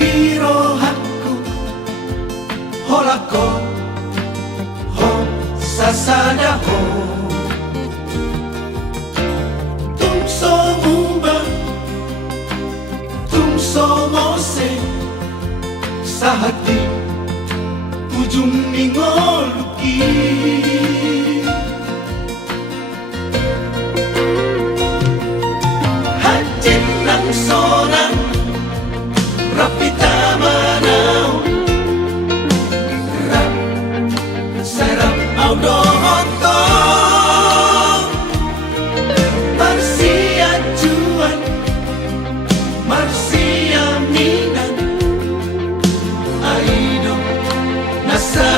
di rohanku. Holako, ho, sasada ho. Tung so mumba, tung so mose, sahati, ujung ningoluki. Hajin nang sorang, rapita manau. Rap, serap audohoto. Marsia juan, Marsia minan. Aido, nasa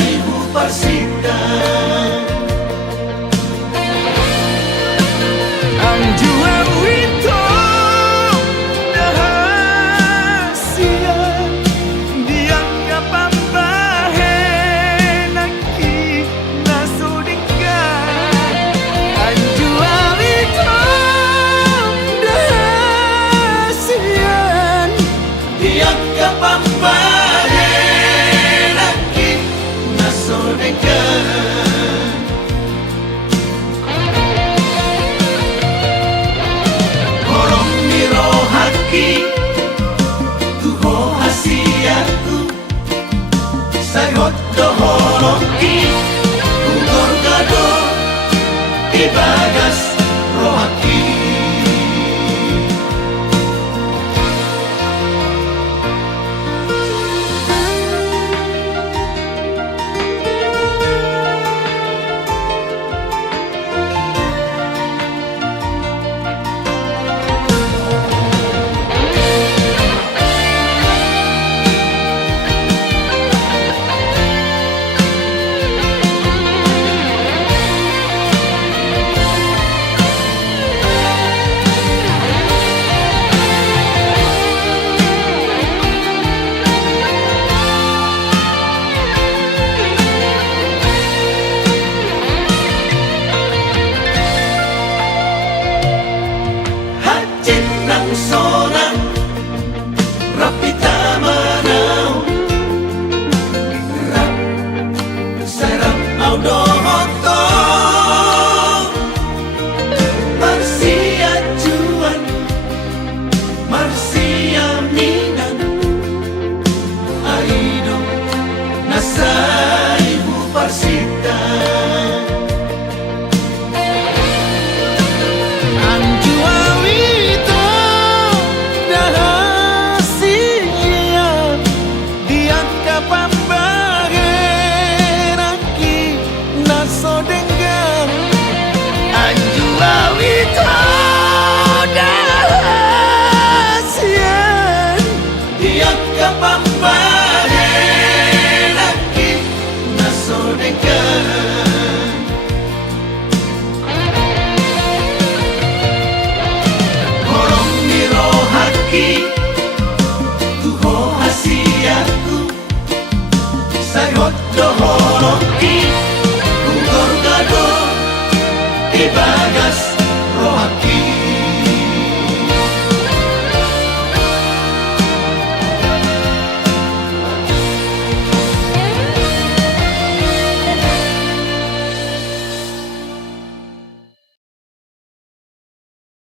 ibu parsita. Ang jua wito rahasia dianggap pambahe naki nasudingkan. Ang jua wito rahasia Dianggap apa